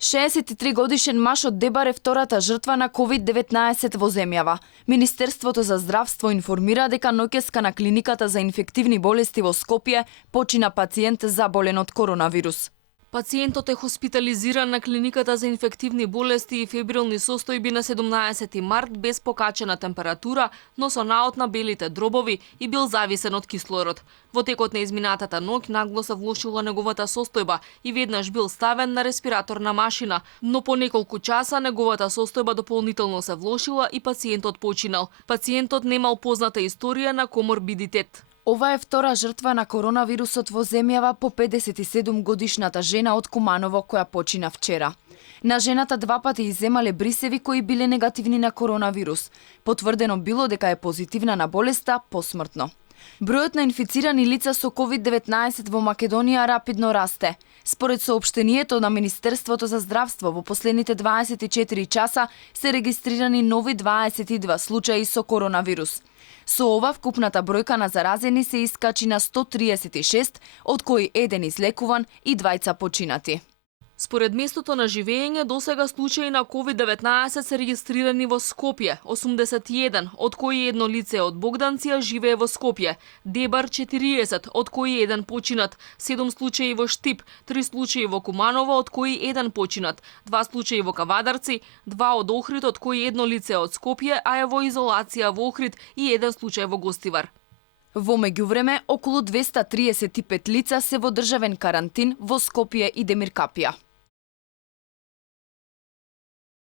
63-годишен маж од Дебар е втората жртва на COVID-19 во земјава. Министерството за здравство информира дека ноќеска на клиниката за инфективни болести во Скопје почина пациент заболен од коронавирус. Пациентот е хоспитализиран на клиниката за инфективни болести и фебрилни состојби на 17 март без покачена температура, но со наот на белите дробови и бил зависен од кислород. Во текот на изминатата ноќ нагло се влошила неговата состојба и веднаш бил ставен на респираторна машина, но по неколку часа неговата состојба дополнително се влошила и пациентот починал. Пациентот немал позната историја на коморбидитет. Ова е втора жртва на коронавирусот во земјава по 57 годишната жена од Куманово која почина вчера. На жената два пати иземале брисеви кои биле негативни на коронавирус. Потврдено било дека е позитивна на болеста посмртно. Бројот на инфицирани лица со COVID-19 во Македонија рапидно расте. Според соопштението на Министерството за здравство, во последните 24 часа се регистрирани нови 22 случаи со коронавирус. Со ова вкупната бројка на заразени се искачи на 136, од кои еден излекуван и двајца починати. Според местото на живење, досега случаи на COVID-19 се регистрирани во Скопје, 81, од кои едно лице од Богданција живее во Скопје, Дебар 40, од кои еден починат, 7 случаи во Штип, 3 случаи во Куманово, од кои еден починат, 2 случаи во Кавадарци, 2 од Охрид, од кои едно лице од Скопје, а е во изолација во Охрид и еден случај во Гостивар. Во меѓувреме, околу 235 лица се во државен карантин во Скопје и Демиркапија.